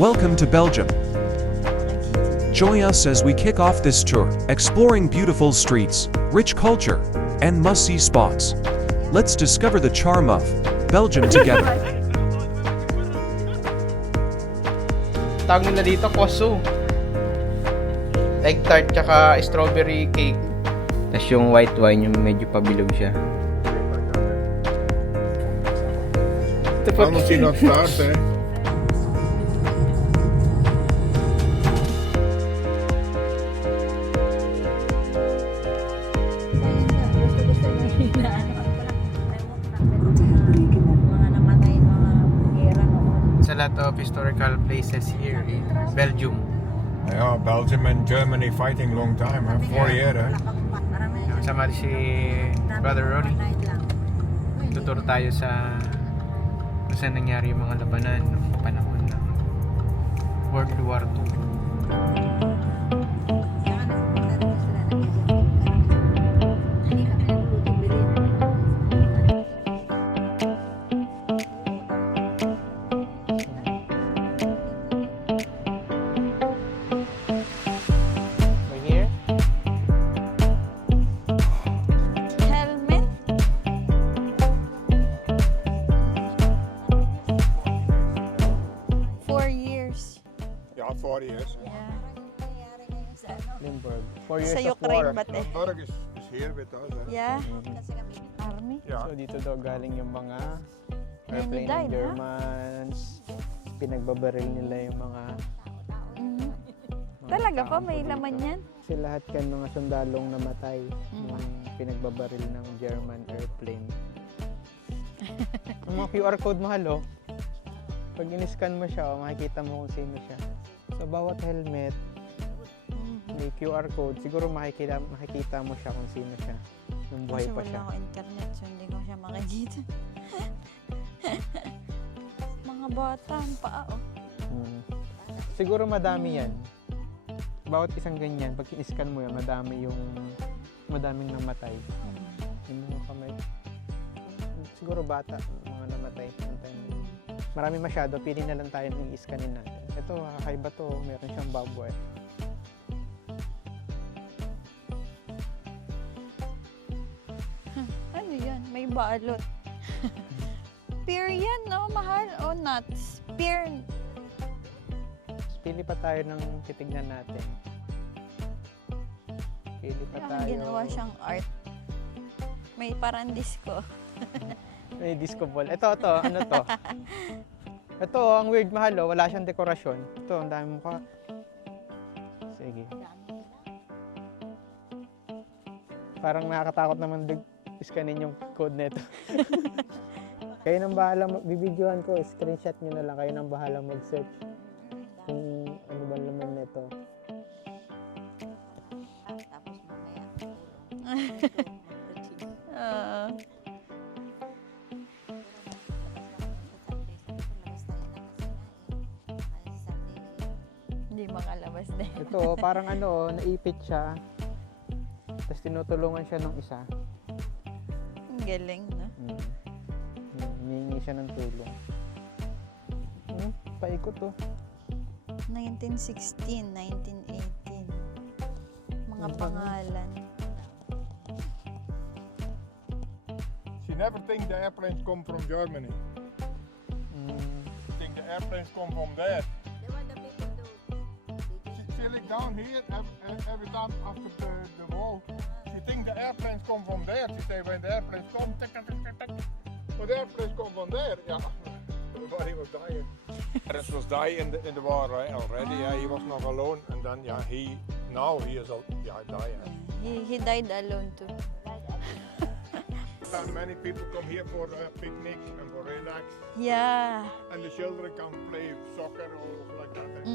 Welcome to Belgium. Join us as we kick off this tour, exploring beautiful streets, rich culture, and must-see spots. Let's discover the charm of Belgium together. Tawag nila dito, koso. Egg tart tsaka strawberry cake. Tapos yung white wine, yung medyo pabilog siya. Ito pa. Anders zien dat staart, hè. There's a lot of historical places here in Belgium. Ja, Belgium and Germany fighting long time, hè. 4 years, hè. Kasama si Brother Ronnie. Tuturo tayo sa kung saan nangyari yung mga labanan noong panahon ng World War II. We're here. Helmet? Four years. Ja, 4 years. Yeah. Limburg. 4 years Sa of Ukraine war. ba te? Limburg is here with us, hè. Yeah. Army? Ja. So dito daw galing yung mga Many airplane ng died, huh? Germans. Pinagbabaril nila yung mga Mhm. Talaga pa, may laman yan? kasi lahat kan mga sundalong namatay nung pinagbabaril ng German airplane. Ang mga QR code mahal oh. Pag in-scan mo siya, makikita mo kung sino siya. So bawat helmet may QR code. Siguro makikita mo siya kung sino siya. Nung buhay Kasi pa wala siya. ako internet, so hindi ko siya makikita. Mga bata, ang paa oh. Siguro madami yan. Bawat isang ganyan, pag in-scan mo yan, madaming namatay. Yung mga kamay. Siguro bata, mga namatay. Marami masyado, pili na lang tayo ng i-scanin natin. Ito, kakaiba to, meron siyang barbwire. Ano yan? May balot. Pear yan, no? Mahal o nuts? Pear. Pili pa tayo ng titignan natin. Pili pa Parang tayo. ginawa siyang art. May parang disco. May disco ball. Ito, ano to? Ito, ang weird mahal, oh. Wala siyang dekorasyon. Ito, ang dami mukha. Sige. Parang nakakatakot naman iskanin yung code nito. Kayo nang bahala, bibidyohan ko, screenshot nyo na lang. Kayo nang bahala mag-search kung ano ba naman nito. Tapos mamaya Ah. Hindi makalabas din. Ito, oh, parang ano, oh, naipit siya. Tapos tinutulungan siya ng isa. Ang galing, no? Humingi siya ng tulong. Paikot to. 1916, 1918. Mga pangalan. She never think the airplanes come from Germany. She think the airplanes come from there. She look down here every time after the wall. She think the airplanes come from there. She say when the airplanes come, tick, tick, tick, tick. But the airplanes come from there. Yeah. Everybody was dying. Paris was dying in the war already. Yeah, he was not alone, and then he is dying. He died alone too. Many people come here for a picnic and for relax, Yeah. and the children can play soccer or like that.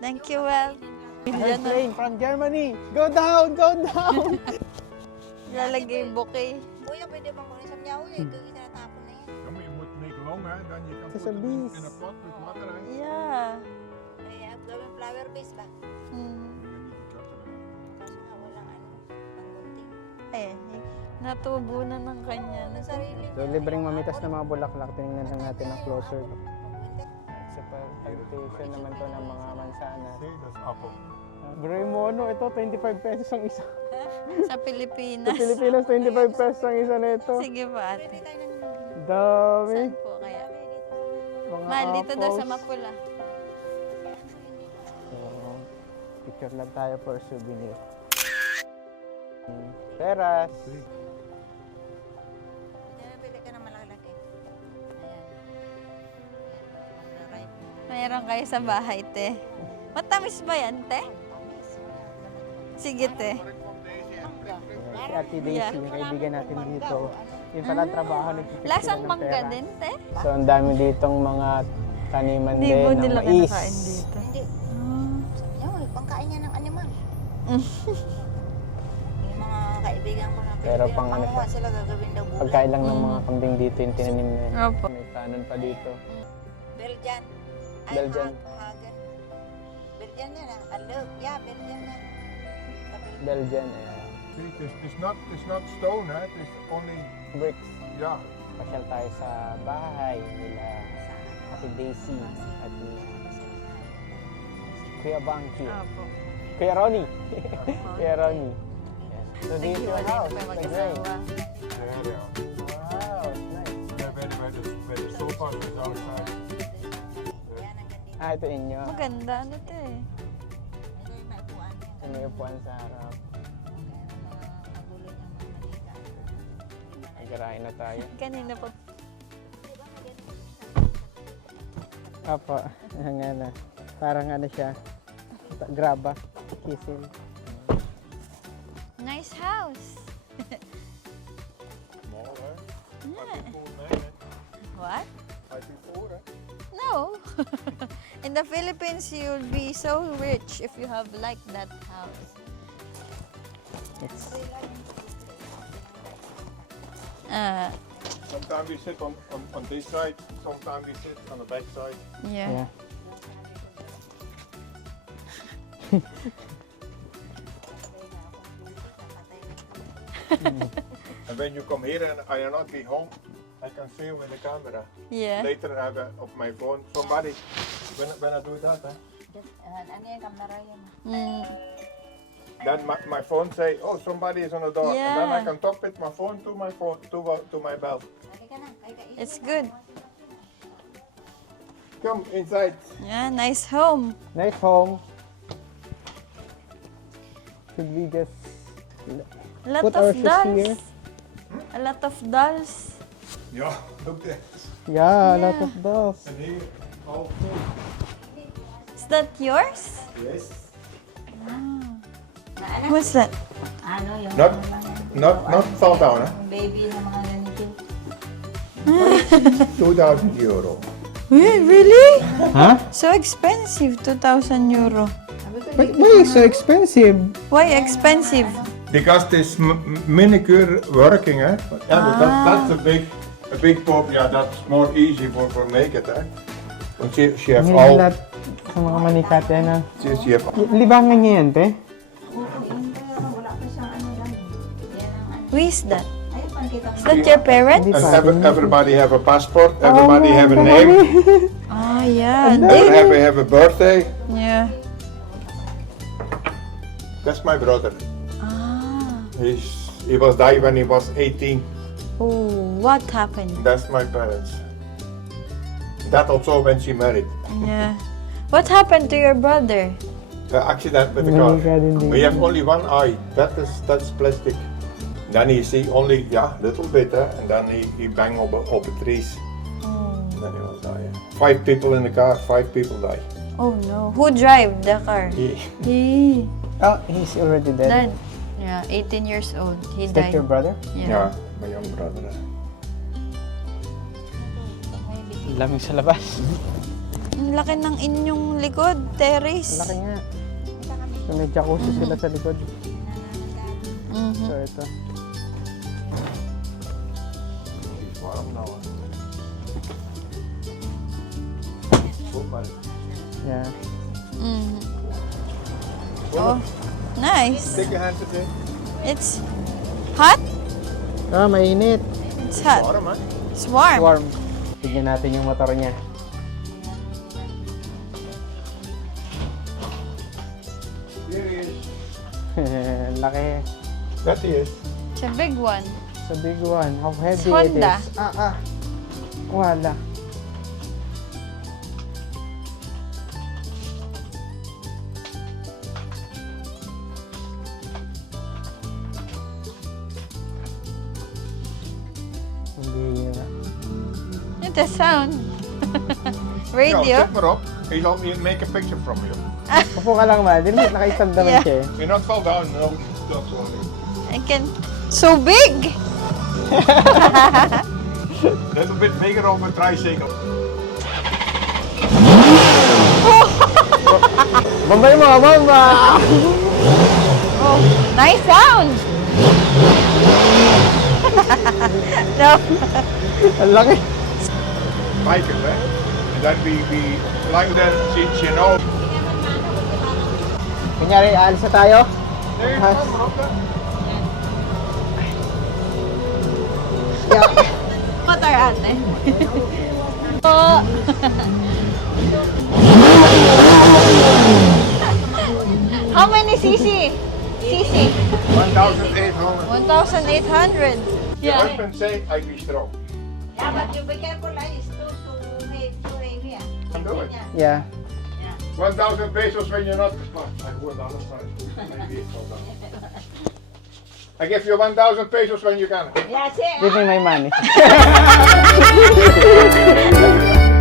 Thank you, Well. Airplane from Germany! Go down! Go down! Lalagay bouquet. Kuya, pwede bang kunin sa miyaw eh? Ito yung tinatapon na yan. Then you would make long, then you can It's put a them bees. in a pot with water. Yeah. Kaya gawin flower base ba? Mm. And then you can cut it. Kaso nga walang panggunting. Eh, natubo na ng kanya. Ano sarili So, libreng mamitas na mga bulaklak. Tinignan lang natin ng closer. Pag-winter. Isa pa, plantation naman to ng mga mansanas. See, that's apple. Bro, mo ano, ito 25 pesos ang isa. Sa Sa Pilipinas. Pilipinas, 25 pesos ang isa na ito. Sige ba ate? Dami. Saan po kaya? Mga Mahal, dito daw sa apples. Mapula. So, picture lang tayo for souvenir. Peras. Pili ka ng malalaki. Ayan. Ayan. Mayroon kayo sa bahay, te. Matamis ba yan, te? Sige, te. Si Ate Daisy, Yeah. yung kaibigan natin dito. Yun pala ang trabaho, nagpipicture Lasang ng mangga pera. din, te? So, ang dami ditong mga taniman Hindi din po ng nila mais. kinakain dito. Hindi. Yan, pangkain niya ng animal. Yung mga kaibigan ko na Pero pang ano panguha siya? sila gagawin daw bulan. Pagkain lang ng mga kambing dito yung tinanim na yun. Opo. May tanan pa dito. Belgian. Ay, Belgian. Hagen. Belgian yan ah. Alok. Yeah, Belgian yan. Sa Belgian. Belgian, ayan. See, it's not stone, eh? It's only, Bricks. yeah. Pasyal tayo sa bahay nila Ate Daisy at ni Kuya Bangkyo. Opo. Kuya Ronnie. Kuya Ronnie. Yes. So, dito yung Naghiwalay house. na kayo Nag-rent. mag-asawa. There they are. Wow, nice. They're where the sofa is outside. Yan, hanggang dito. Ah, ito inyo. Maganda, ano, te? Ito yung maipuan niya. Ito may upuan sa harap. Kaya magulo niya mamalika. Nagarain na tayo. Kanina pa. Opo, nga na. Parang ano siya. Graba. Kisil. Nice house. Small, eh? Yeah. Cool, eh? What? 54, eh? No. In the Philippines, you'll be so rich if you have like that house. It's Sometimes we sit on this side, sometimes we sit on the back side. yeah. yeah. And when you come here and I am not be home, I can see you in the camera. Yeah. Later I have of my phone somebody when I do that, Ano yung camera yun? Mm. then my phone say, oh somebody is on the door, and then I Yeah. can talk with my phone to my bell. Lagi ka na. Ay, kainin. It's good. Come inside. Yeah, nice home. Nice home. Should we just A lot put of our shoes dolls. here? A lot of dolls. Yeah, look there. Yeah, a lot Yeah. of dolls. And here, all full. Is that yours? Yes. What's that? Ano yung Not fall down, yung baby na mga ganito. €2,000. Really? Huh? So expensive, 2,000 euro. Why is so expensive? Why expensive? Because this manicure working, eh? Yeah, that's a big problem. Yeah, that's more easy for make it, eh? And she have all. Lahat sa mga manikate na. She have. Libangan niya yan, te? Wala pa siyang ano yan. Yan ang ano. Who is that? Ay, pankita mo. Is that your parents? Hindi And pa. everybody have a passport. Everybody have a name. Oh, yeah. Everybody have a birthday. Yeah. That's my brother. Ah. He was died when he was 18. Oh, what happened? That's my parents. That also when she married. Yeah. What happened to your brother? Accident with the car. Nalika din We dito. have only one eye. That's plastic. Then he see only little bit, and then he bang up the trees. Oh. Then he will die. 5 people in the car. 5 people die. Oh no. Who drive the car? He, He. Oh, he's already dead. Dad. Yeah, 18 years old. He Is that died. your brother? yeah, my young brother. Lamig sa labas. Ang laki ng inyong likod, terrace. Laki nga. So may jacuzzi sila sa likod. Mhm. So ito. He's warm now. Good man. Yeah. Mhm. Oh, nice. Take your hand today. It's hot. Ah, mainit. It's hot. Warm, huh? It's warm. Warm. Tignan natin yung motor niya. Here he is. Laki. That he is. It's a big one. It's a big one. How heavy Honda. it is. Wala. Hindi na. It's a sound. Ja, Radio. zet maar op. He zal make a picture from you. Upo ka lang ba? Di ba nakaisang naman Yeah. siya eh. You're not fall down, no. That's all. I can. So big. Little bit bigger on the tricycle. Bambay mo, bamba! Oh, nice sound. No. Ang laki. Like it, eh? And then we like that, since you know. Kunyari, aalis na tayo. There, Has- come on, up Motor ate. Oh. How many cc? Cc? 1,800. 1,800. The Yeah. husband say, I be strong. Yeah, but you be careful, it's too heavy. Can do it. Yeah. 1,000 pesos when you're not. I would Maybe it's all done. I give you 1,000 pesos when you can. Yeah, see, Give me my money.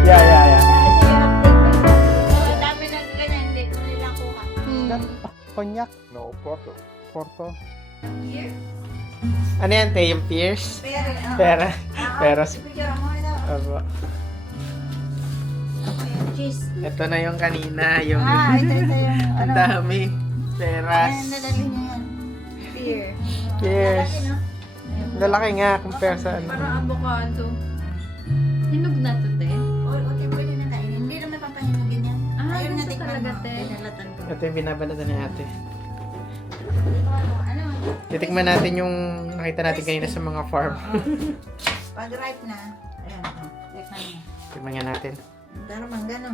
Yeah. dami na ganyan, hindi ko nila kuha. Konyak. No, Porto. Porto. Here. Ano yan, te? Yung Pierce? Pero, Pera. Pera. picture mo ito. Aba. Cheese. Ito na yung kanina. Yung Ito yung, ang dami. Peras. Ayan, nadali niya yan. Beer. Cheers. Malaki, no? Lalaki nga compare sa ano. Parang avocado. Hinog na to, te. Okay, pwede na kainin. Hindi naman papahinugin yan. Ah, Ayun gusto nga, tikman talaga, mo. te. Pinalatan ko. Ito yung binabalatan ni ate. Ano? Titikman natin yung nakita natin kanina sa mga farm. Pag ripe na, ayan, tikman mo. Tikman nga natin. Pero mangga, no?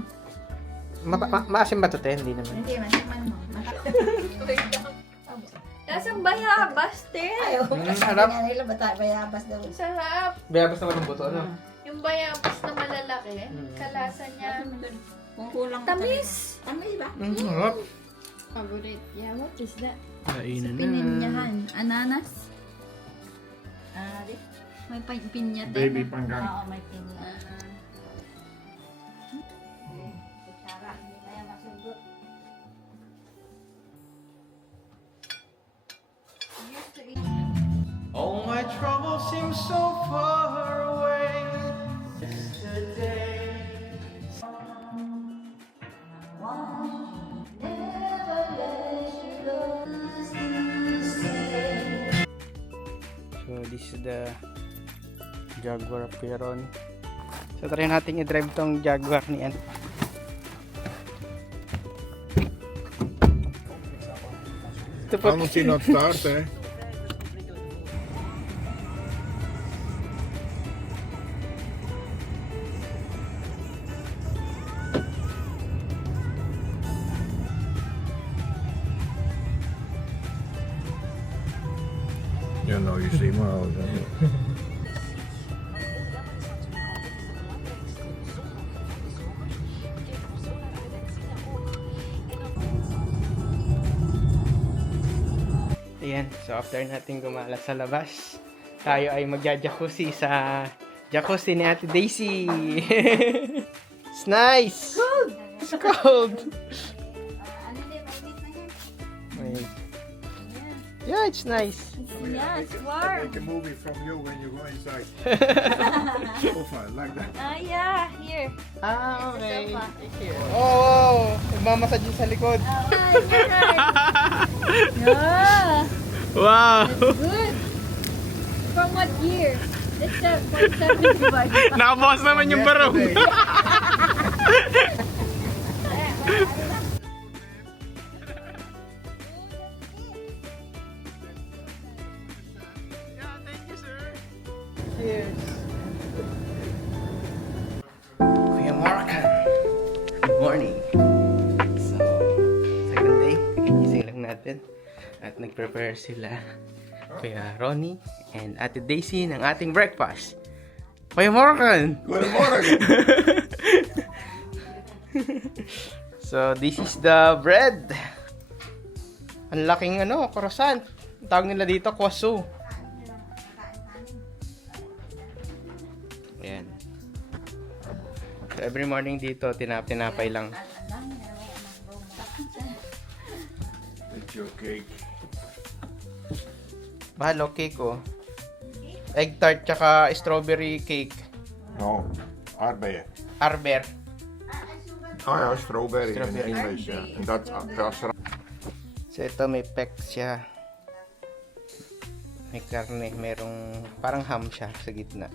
Maasim ba ito, te? Hindi naman. Hindi, matikman mo. Lasang bayabas, te. Ayaw. Sarap. Sabi nga nila, bayabas daw. Sarap. Bayabas naman ang buto, ano? Yung bayabas na malalaki, kalasa niya. Kung kulang Tamis. Tamis ba? Sarap. Favorite. Yeah, what is that? Kainan na. Pininyahan. Ananas. Di? May pinya, te. Baby panggang. Oo, may pinya. Kutsara, hindi kaya masugot. All my troubles seem so far away. Yesterday. So this is the Jaguar Peron. So try natin i-drive tong Jaguar ni Ann. Ito po. How not start, eh? You know, you see my old. Ayan, so after natin gumala sa labas, tayo ay magja-jacuzzi sa jacuzzi ni Ate Daisy. It's nice! Cold! It's cold! Ano din, mainit na yan. Wait. Yeah, it's nice. Yeah, it's I warm. make a movie from you when you go inside. Sofa, like that. Ah, yeah. Here. Ah, okay. sofa. Oh, nagmamasad yun sa likod. Ah, you're right. Yeah. Wow! Good. From what year? It's 0.75. Nakabukas naman yung barong. Cheers. Kuya Mark. Good morning. So, second day. Kagigising lang natin. At nag-prepare sila Kuya Ronnie and Ate Daisy ng ating breakfast. Kuya Morgan! Goedemorgen. So, this is the bread. Ang laking croissant. Tawag nila dito, kwaso. Ayan. So, every morning dito, tinapay lang. It's your cake. Bahalo cake, oh. Egg tart tsaka strawberry cake. No, aardbeien. Arber. Oh ja, strawberry, Strawberry. in English. Ja. En dat is So, ito may pek siya. May karne. Merong parang ham siya sa gitna.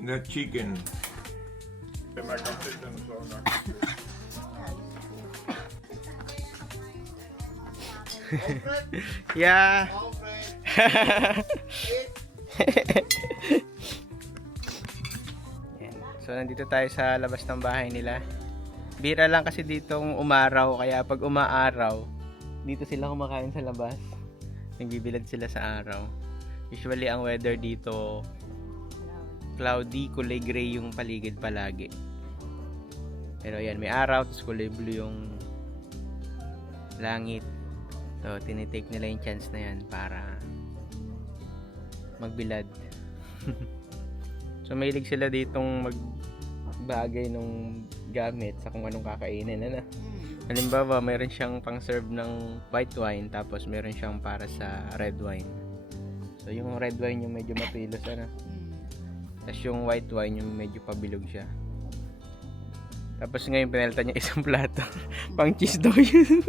the chicken. Maar kan zitten zo naar. Yeah. Yan. So, nandito tayo sa labas ng bahay nila. Bira lang kasi ditong umaraw. Kaya pag umaaraw, dito sila kumakain sa labas. Nagbibilad sila sa araw. Usually, ang weather dito, cloudy, kulay gray yung paligid palagi. Pero yan, may araw, tapos kulay blue yung langit. So, tinitake nila yung chance na yan para magbilad. So, mahilig sila ditong magbagay nung gamit sa kung anong kakainin. Ano? Halimbawa, mayroon siyang pang-serve ng white wine, tapos mayroon siyang para sa red wine. So, yung red wine yung medyo matilos, ano? Tapos yung white wine yung medyo pabilog siya. Tapos ngayon, pinalitan niya isang plato. Pang cheese daw yun.